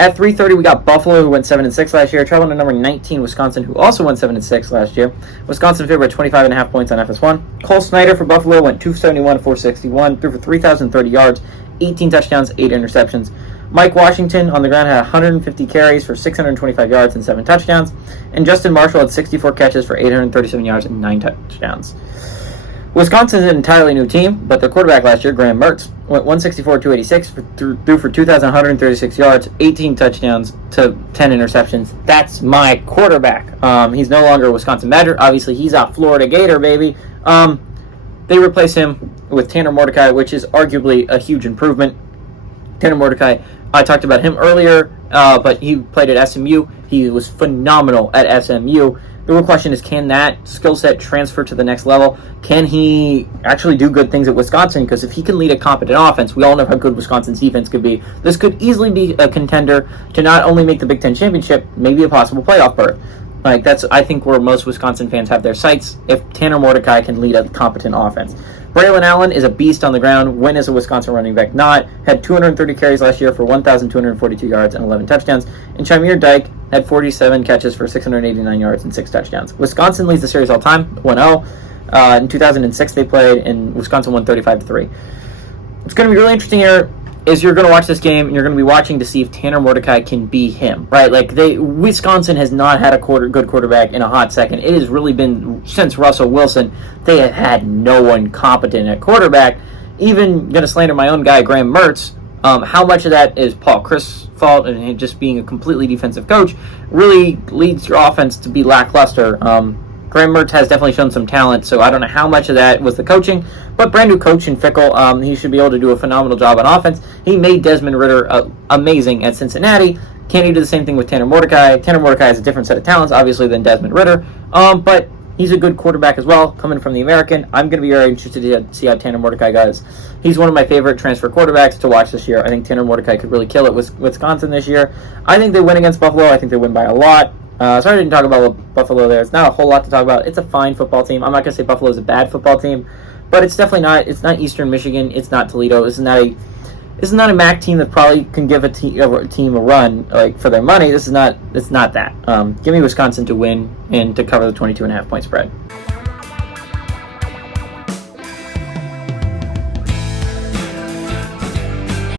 At 3:30, we got Buffalo, who went 7-6 last year, traveling to number 19, Wisconsin, who also went 7-6 last year. Wisconsin favored 25.5 points on FS1. Cole Snyder for Buffalo went 271, 461, threw for 3,030 yards, 18 touchdowns, 8 interceptions. Mike Washington on the ground had 150 carries for 625 yards and 7 touchdowns. And Justin Marshall had 64 catches for 837 yards and 9 touchdowns. Wisconsin's an entirely new team, but their quarterback last year, Graham Mertz, went 164, 286, threw for 2,136 yards, 18 touchdowns to 10 interceptions. That's my quarterback. He's no longer a Wisconsin Badger. Obviously, he's a Florida Gator, baby. They replace him with Tanner Mordecai, which is arguably a huge improvement. Tanner Mordecai, I talked about him earlier, but he played at SMU. He was phenomenal at SMU. The real question is, can that skill set transfer to the next level? Can he actually do good things at Wisconsin? Because if he can lead a competent offense, we all know how good Wisconsin's defense could be. This could easily be a contender to not only make the Big Ten championship, maybe a possible playoff berth. Like, that's, I think, where most Wisconsin fans have their sights, if Tanner Mordecai can lead a competent offense. Braylon Allen is a beast on the ground. When is a Wisconsin running back not? Had 230 carries last year for 1,242 yards and 11 touchdowns. And Shamir Dyke had 47 catches for 689 yards and 6 touchdowns. Wisconsin leads the series all time, 1-0. In 2006 they played, and Wisconsin won 35-3. It's going to be really interesting here. Is you're going to watch this game, and you're going to be watching to see if Tanner Mordecai can be him, right? Like, Wisconsin has not had a good quarterback in a hot second. It has really been, since Russell Wilson, they have had no one competent at quarterback. Even going to slander my own guy, Graham Mertz. How much of that is Paul Chryst's fault and just being a completely defensive coach really leads your offense to be lackluster. Graham Mertz has definitely shown some talent, so I don't know how much of that was the coaching, but brand new coach in Fickell, he should be able to do a phenomenal job on offense. He made Desmond Ridder amazing at Cincinnati. Can he do the same thing with Tanner Mordecai? Tanner Mordecai has a different set of talents, obviously, than Desmond Ridder, but he's a good quarterback as well, coming from the American. I'm going to be very interested to see how Tanner Mordecai goes. He's one of my favorite transfer quarterbacks to watch this year. I think Tanner Mordecai could really kill it with Wisconsin this year. I think they win against Buffalo. I think they win by a lot. Sorry I didn't talk about Buffalo there. It's not a whole lot to talk about. It's a fine football team. I'm not going to say Buffalo is a bad football team, but it's definitely not. It's not Eastern Michigan. It's not Toledo. This is not a MAC team that probably can give a team a run like for their money. It's not that. Give me Wisconsin to win and to cover the 22.5 point spread.